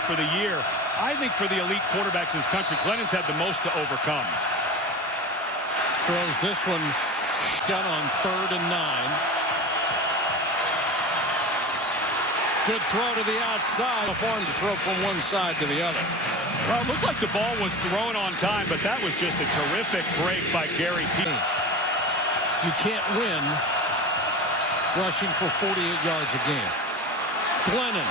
For the year. I think for the elite quarterbacks in this country, Glennon's had the most to overcome. Throws this one down on 3rd and 9. Good throw to the outside. For him to throw from one side to the other. Well, it looked like the ball was thrown on time, but that was just a terrific break by Gary Peters. You can't win rushing for 48 yards a game. Glennon,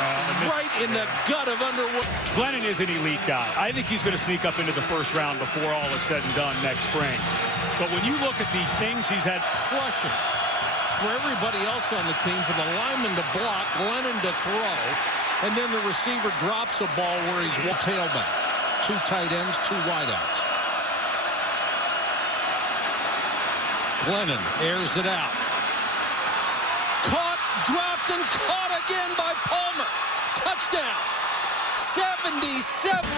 right in the gut of Underwood. Glennon is an elite guy. I think he's going to sneak up into the first round before all is said and done next spring. But when you look at the things he's had, crushing for everybody else on the team, for the lineman to block, Glennon to throw, and then the receiver drops a ball where he's tailback. 2 tight ends, 2 wideouts. Glennon airs it out. Caught, dropped, and caught again by Palmer. Touchdown. 77.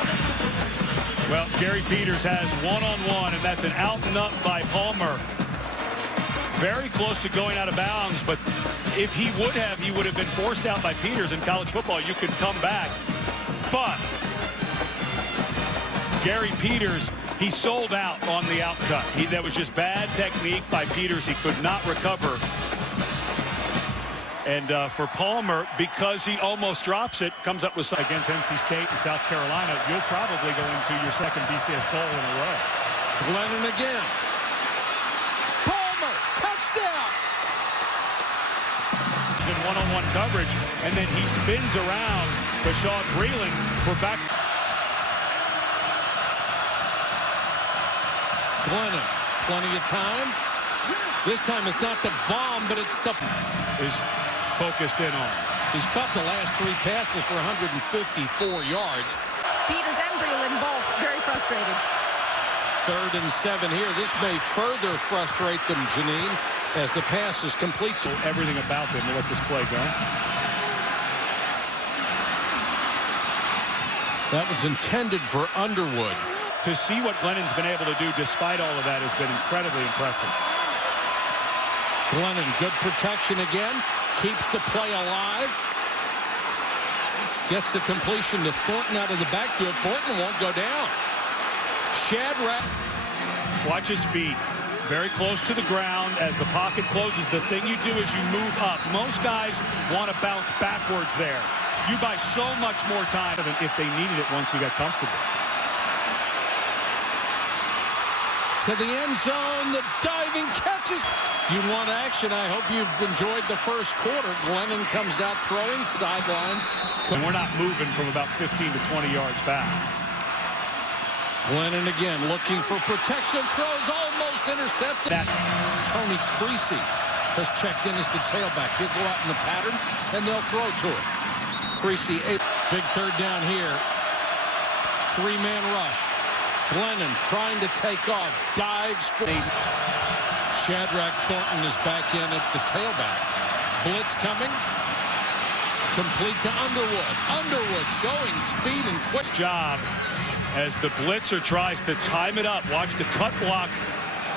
Well, Gary Peters has one-on-one, and that's an out and up by Palmer. Very close to going out of bounds, but if he would have been forced out by Peters. In college football, you could come back. But Gary Peters, he sold out on the outcut. That was just bad technique by Peters. He could not recover. And for Palmer, because he almost drops it, comes up with against NC State and South Carolina, you'll probably go into your second BCS Bowl in a row. Glennon again. Palmer, touchdown! He's in one-on-one coverage, and then he spins around to Shaw Breeland for back. Glennon, plenty of time. This time it's not the bomb, but it's the... is focused in on. He's caught the last 3 passes for 154 yards. Peters and Breeland both very frustrated. 3rd and 7 here. This may further frustrate them, Janine, as the pass is complete to everything about them to let this play go. That was intended for Underwood. To see what Glennon's been able to do despite all of that has been incredibly impressive. Glennon, good protection again. Keeps the play alive. Gets the completion to Thornton out of the backfield. Thornton won't go down. Shadrack. Watch his feet. Very close to the ground as the pocket closes. The thing you do is you move up. Most guys want to bounce backwards there. You buy so much more time than if they needed it once you got comfortable. To the end zone, the diving catches. If you want action, I hope you've enjoyed the first quarter. Glennon comes out throwing, sideline. And we're not moving from about 15 to 20 yards back. Glennon again looking for protection. Throws almost intercepted. Tony Creasy has checked in as the tailback. He'll go out in the pattern, and they'll throw to him. Creasy, big 3rd down here. 3-man rush. Glennon trying to take off, dives for Shadrack. Thornton is back in at the tailback. Blitz coming. Complete to Underwood. Underwood showing speed and quick. Job as the blitzer tries to time it up. Watch the cut block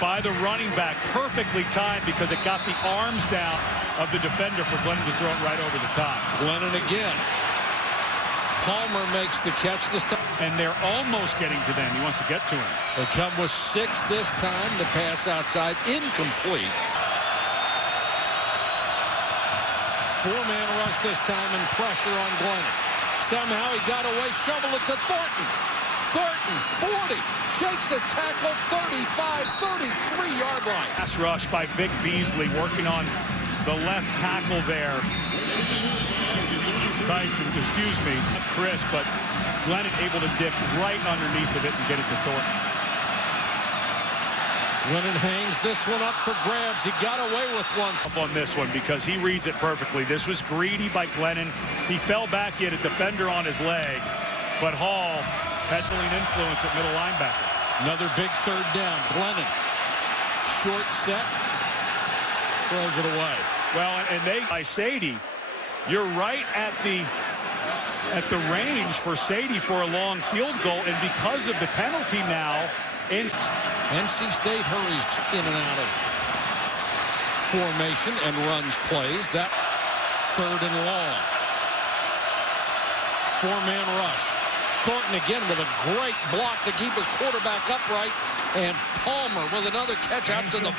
by the running back. Perfectly timed because it got the arms down of the defender for Glennon to throw it right over the top. Glennon again. Palmer makes the catch this time. And they're almost getting to them. He wants to get to him. They come with 6 this time. The pass outside, incomplete. 4-man rush this time and pressure on Glennon. Somehow he got away, shovel it to Thornton. Thornton, 40, shakes the tackle, 35, 33-yard line. Pass rush by Vic Beasley working on the left tackle there. Tyson, excuse me, Chris, but Glennon able to dip right underneath of it and get it to Thornton. Glennon hangs this one up for grabs. He got away with one. On this one because he reads it perfectly. This was greedy by Glennon. He fell back, he had a defender on his leg, but Hall had an influence at middle linebacker. Another big 3rd down. Glennon, short set, throws it away. Well, and they by Sadie. You're right at the range for Sadie for a long field goal, and because of the penalty now, NC State hurries in and out of formation and runs plays. That 3rd and long. Four-man rush. Thornton again with a great block to keep his quarterback upright. And Palmer with another catch out to the...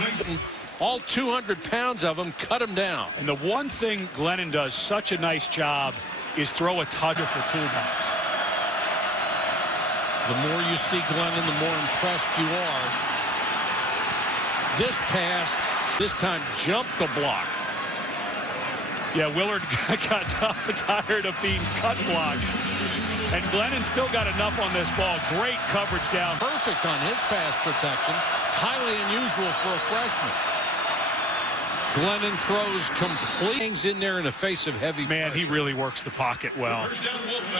All 200 pounds of him cut him down. And the one thing Glennon does such a nice job is throw a touch for toolbox. The more you see Glennon, the more impressed you are. This pass, this time jumped the block. Yeah, Willard got tired of being cut blocked. And Glennon still got enough on this ball. Great coverage down. Perfect on his pass protection. Highly unusual for a freshman. Glennon throws complete. Hangs in there in the face of heavy Man, pressure. he really works the pocket well.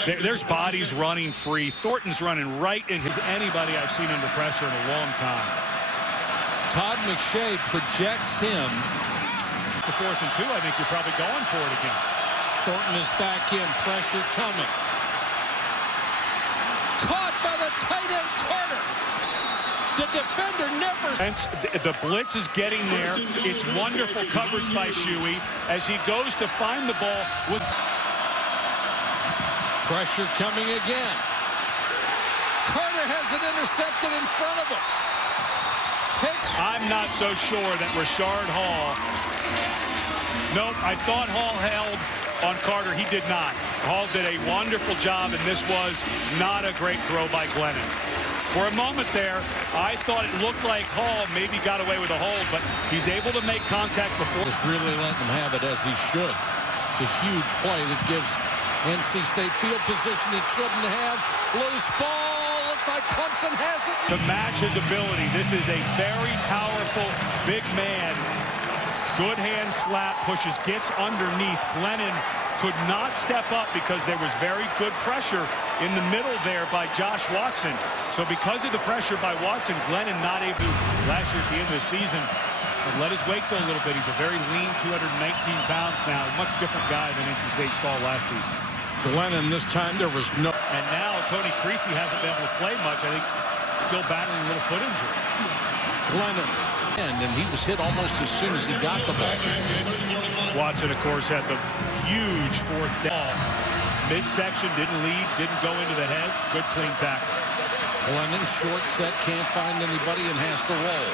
There's bodies running free. Thornton's running right in his anybody I've seen under pressure in a long time. Todd McShay projects him. For 4th and 2, I think you're probably going for it again. Thornton is back in. Pressure coming. Caught by the tight end Carter. The defender never... The blitz is getting there. It's wonderful coverage by Shuey as he goes to find the ball with... Pressure coming again. Carter has it intercepted in front of him. I'm not so sure that Rashard Hall... Nope, I thought Hall held on Carter. He did not. Hall did a wonderful job, and this was not a great throw by Glennon. For a moment there, I thought it looked like Hall maybe got away with a hold, but he's able to make contact before. Just really letting him have it as he should. It's a huge play that gives NC State field position it shouldn't have. Loose ball. Looks like Clemson has it. To match his ability, this is a very powerful big man. Good hand slap, pushes, gets underneath. Glennon could not step up because there was very good pressure in the middle there by Josh Watson. So because of the pressure by Watson, Glennon not able to, last year at the end of the season, let his weight go a little bit. He's a very lean 219 pounds now. Much different guy than NC State Stall last season. Glennon this time there was no... And now Tony Creasy hasn't been able to play much. I think still battling a little foot injury. Glennon. And he was hit almost as soon as he got the ball. Watson, of course, had the huge 4th down. Midsection, didn't lead, didn't go into the head. Good clean tackle. Glennon, short set, can't find anybody and has to roll.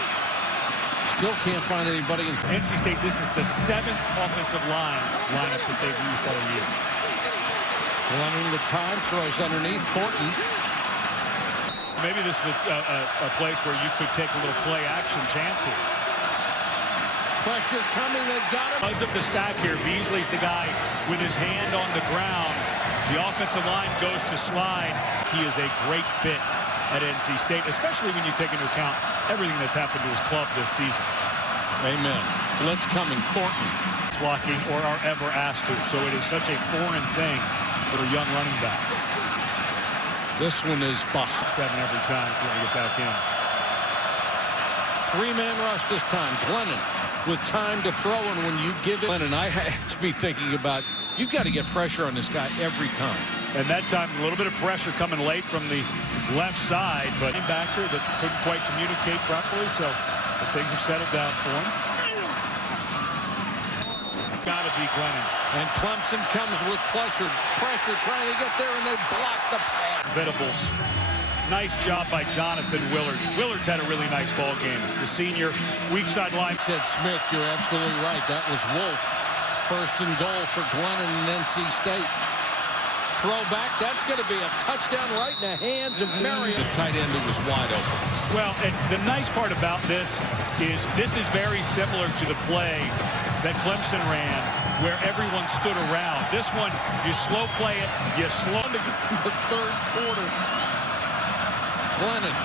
Still can't find anybody. NC State, this is the 7th offensive lineup that they've used all year. Glennon with time, throws underneath. Thornton. Maybe this is a place where you could take a little play-action chance here. Pressure coming, they got him. Because of the stack here, Beasley's the guy with his hand on the ground. The offensive line goes to slide. He is a great fit at NC State, especially when you take into account everything that's happened to his club this season. Amen. Blitz coming, Thornton. Blocking or are ever asked to, so it is such a foreign thing for the young running backs. This one is behind. 7 every time if you want to get back in. 3-man rush this time. Glennon with time to throw, and when you give it, Glennon, I have to be thinking about, you've got to get pressure on this guy every time. And that time, a little bit of pressure coming late from the left side, but backer that couldn't quite communicate properly, so things have settled down for him. Got to be Glennon. And Clemson comes with pressure trying to get there, and they block the pass. Venables. Nice job by Jonathan Willard. Willard's had a really nice ball game. The senior, weak side line. Said Smith, you're absolutely right. That was Wolf. 1st and goal for Glennon and NC State. Throwback, that's going to be a touchdown right in the hands of Marion. The tight end that was wide open. Well, and the nice part about this is very similar to the play that Clemson ran, where everyone stood around. This one, you slow play it, you slow to get in the 3rd quarter. Glennon.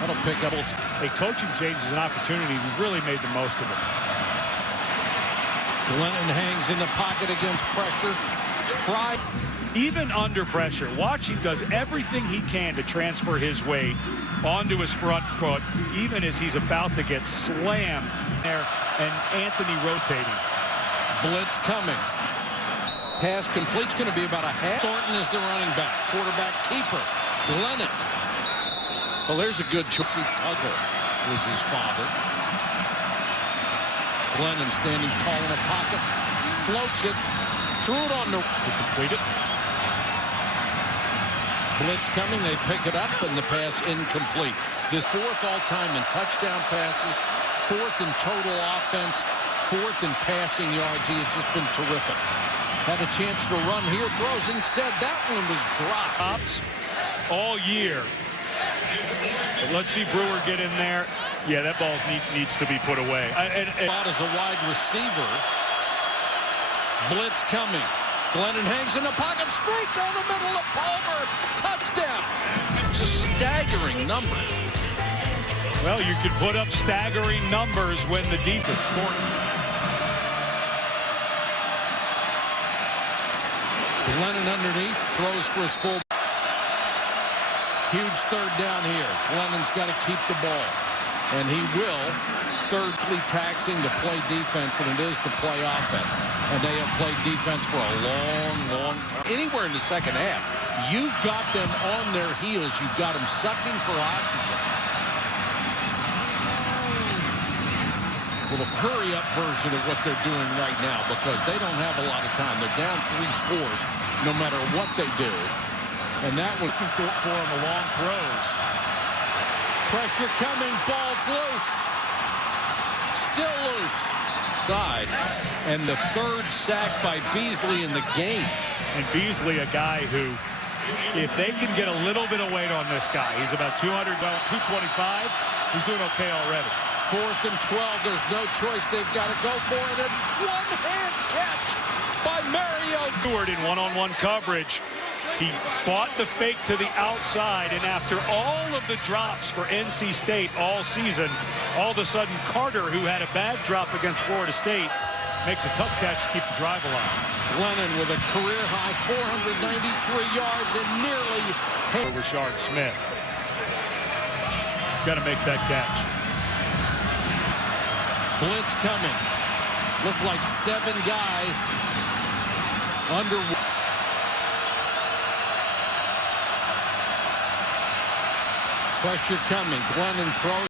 That'll pick up. A coaching change is an opportunity. We really made the most of it. Glennon hangs in the pocket against pressure. Even under pressure, watch, he does everything he can to transfer his weight onto his front foot, even as he's about to get slammed there, and Anthony rotating. Blitz coming. Pass complete's going to be about a half. Thornton is the running back. Quarterback keeper. Glennon. Well, there's a good choice. Tuggle was his father. Glennon standing tall in a pocket. Floats it. Threw it on the... Complete it. Blitz coming, they pick it up, and the pass incomplete. This fourth all-time in touchdown passes, fourth in total offense, fourth in passing yards. He has just been terrific. Had a chance to run here, throws instead. That one was dropped. All year. Let's see Brewer get in there. Yeah, that ball needs to be put away. Out as a wide receiver. Blitz coming. Glennon hangs in the pocket, straight down the middle of Palmer. Touchdown. Just staggering numbers. Well, you could put up staggering numbers when the defense. Glennon underneath, throws for his full. Huge third down here. Glennon's got to keep the ball. And he will. Thirdly taxing to play defense than it is to play offense. And they have played defense for a long time. Anywhere in the second half, you've got them on their heels. You've got them sucking for oxygen. Little hurry-up version of what they're doing right now because they don't have a lot of time. They're down 3 scores no matter what they do. And that was for him a long throws. Pressure coming, ball's loose. Still loose. Side. And the third sack by Beasley in the game. And Beasley, a guy who, if they can get a little bit of weight on this guy, he's about 200, 225. He's doing okay already. 4th and 12. There's no choice. They've got to go for it. And one-hand catch by Mario. Stewart in one-on-one coverage. He bought the fake to the outside, and after all of the drops for NC State all season, all of a sudden Carter, who had a bad drop against Florida State, makes a tough catch to keep the drive alive. Glennon with a career-high 493 yards and nearly hit. Rashard Smith. Got to make that catch. Blitz coming. Looked like 7 guys under. Pressure coming. Glennon throws.